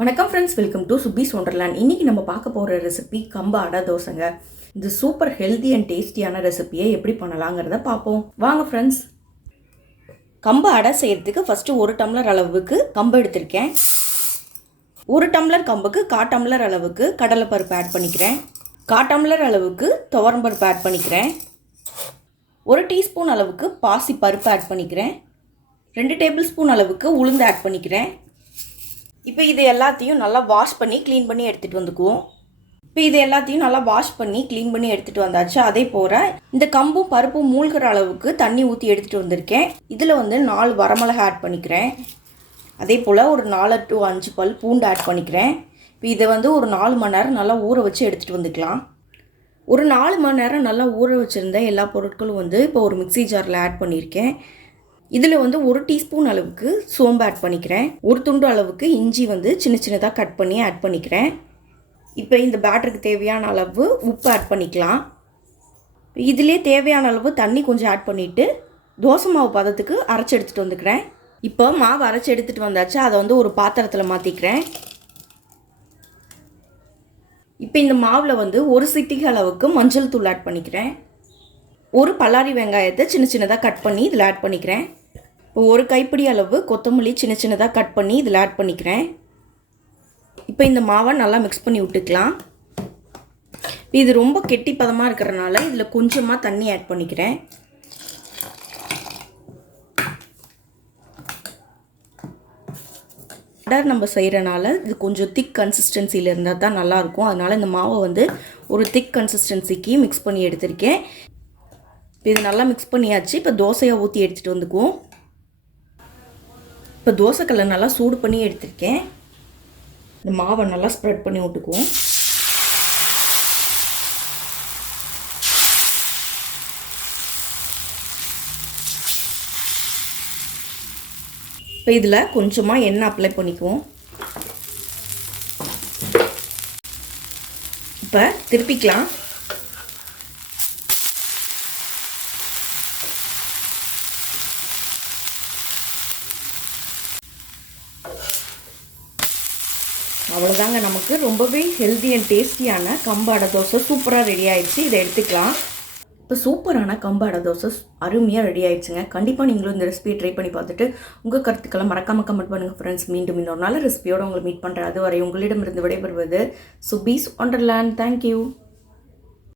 வணக்கம் friends welcome to Subbi's wonderland இன்றைக்கி நம்ம பார்க்க போகிற ரெசிபி கம்பு அடை தோசைங்க. இது சூப்பர் ஹெல்தி அண்ட் டேஸ்டியான ரெசிபியை எப்படி பண்ணலாங்கிறத பார்ப்போம். வாங்க ஃப்ரெண்ட்ஸ் கம்பு அடை செய்கிறதுக்கு ஃபஸ்ட்டு ஒரு டம்ளர் அளவுக்கு கம்பு எடுத்திருக்கேன். ஒரு டம்ளர் கம்புக்கு கா டம்ளர் அளவுக்கு கடலைப்பருப்பு ஆட் பண்ணிக்கிறேன். கா டம்ளர் அளவுக்கு துவரம்பருப்பு ஆட் பண்ணிக்கிறேன். ஒரு டீஸ்பூன் அளவுக்கு பாசி பருப்பு ஆட் பண்ணிக்கிறேன். ரெண்டு டேபிள் ஸ்பூன் அளவுக்கு உளுந்து ஆட் பண்ணிக்கிறேன். இப்போ இது எல்லாத்தையும் நல்லா வாஷ் பண்ணி க்ளீன் பண்ணி எடுத்துகிட்டு வந்துக்குவோம். இப்போ இது எல்லாத்தையும் நல்லா வாஷ் பண்ணி க்ளீன் பண்ணி எடுத்துகிட்டு வந்தாச்சு. அதே போல் இந்த கம்பும் பருப்பும் மூழ்கிற அளவுக்கு தண்ணி ஊற்றி எடுத்துகிட்டு வந்திருக்கேன். இதில் வந்து நாலு வரமிளகா ஆட் பண்ணிக்கிறேன். அதே போல் ஒரு நாலு டு அஞ்சு பல் பூண்டு ஆட் பண்ணிக்கிறேன். இப்போ இதை வந்து ஒரு நாலு மணி நேரம் நல்லா ஊற வச்சு எடுத்துகிட்டு வந்துக்கலாம். ஒரு நாலு மணி நேரம் நல்லா ஊற வச்சுருந்த எல்லா பொருட்களும் வந்து இப்போ ஒரு மிக்ஸி ஜாரில் ஆட் பண்ணியிருக்கேன். இதில் வந்து ஒரு டீஸ்பூன் அளவுக்கு சோம்பு ஆட் பண்ணிக்கிறேன். ஒரு துண்டு அளவுக்கு இஞ்சி வந்து சின்ன சின்னதாக கட் பண்ணி ஆட் பண்ணிக்கிறேன். இப்போ இந்த பேட்டருக்கு தேவையான அளவு உப்பு ஆட் பண்ணிக்கலாம். இதிலே தேவையான அளவு தண்ணி கொஞ்சம் ஆட் பண்ணிவிட்டு தோசை மாவு பதத்துக்கு அரைச்சி எடுத்துகிட்டு வந்துக்கிறேன். இப்போ மாவு அரைச்சி எடுத்துகிட்டு வந்தாச்சு அதை வந்து ஒரு பாத்திரத்தில் மாற்றிக்கிறேன் இப்போ இந்த மாவில் வந்து ஒரு சிட்டிகை அளவுக்கு மஞ்சள் தூள் ஆட் பண்ணிக்கிறேன். ஒரு பல்லாரி வெங்காயத்தை சின்ன சின்னதாக கட் பண்ணி இதில் ஆட் பண்ணிக்கிறேன். இப்போ ஒரு கைப்பிடி அளவு கொத்தமல்லி சின்ன சின்னதாக கட் பண்ணி இதில் ஆட் பண்ணிக்கிறேன். இப்போ இந்த மாவை நல்லா மிக்ஸ் பண்ணி விட்டுக்கலாம். இது ரொம்ப கெட்டி பதமாக இருக்கிறனால இதில் கொஞ்சமாக தண்ணி ஆட் பண்ணிக்கிறேன். அடர் நம்ம செய்கிறனால இது கொஞ்சம் திக் கன்சிஸ்டன்சியில் இருந்தால் தான் நல்லாயிருக்கும் அதனால் இந்த மாவை வந்து ஒரு திக் கன்சிஸ்டன்சிக்கு மிக்ஸ் பண்ணி எடுத்திருக்கேன். இது நல்லா மிக்ஸ் பண்ணியாச்சு. இப்போ தோசையை ஊற்றி எடுத்துகிட்டு வந்துக்குவோம். இப்போ தோசைக்கல்லை நல்லா சூடு பண்ணி எடுத்திருக்கேன். இந்த மாவை நல்லா ஸ்ப்ரெட் பண்ணி விட்டுக்குவோம். இப்போ இதில் கொஞ்சமாக எண்ணெய் அப்ளை பண்ணிக்குவோம். இப்போ திருப்பிக்கலாம். அவ்வளோதாங்க நமக்கு. ரொம்பவே ஹெல்தி அண்ட் டேஸ்டியான அடை தோசை சூப்பராக ரெடி ஆயிடுச்சு. இதை எடுத்துக்கலாம். இப்போ சூப்பரான கம்பாட தோசை அருமையாக ரெடி ஆயிடுச்சுங்க. கண்டிப்பாக நீங்களும் இந்த ரெசிபியை ட்ரை பண்ணி பார்த்துட்டு உங்கள் கருத்துக்களை மறக்காமல் கமெண்ட் பண்ணுங்கள் ஃப்ரெண்ட்ஸ் மீண்டும் இன்னொரு நல்ல ரெசிபியோடு உங்களை மீட் பண்ணுறேன் அதுவரை உங்களிடமிருந்து விடைபெறுவது சுபீஸ் ஒண்டர்லேண்ட். தேங்க்யூ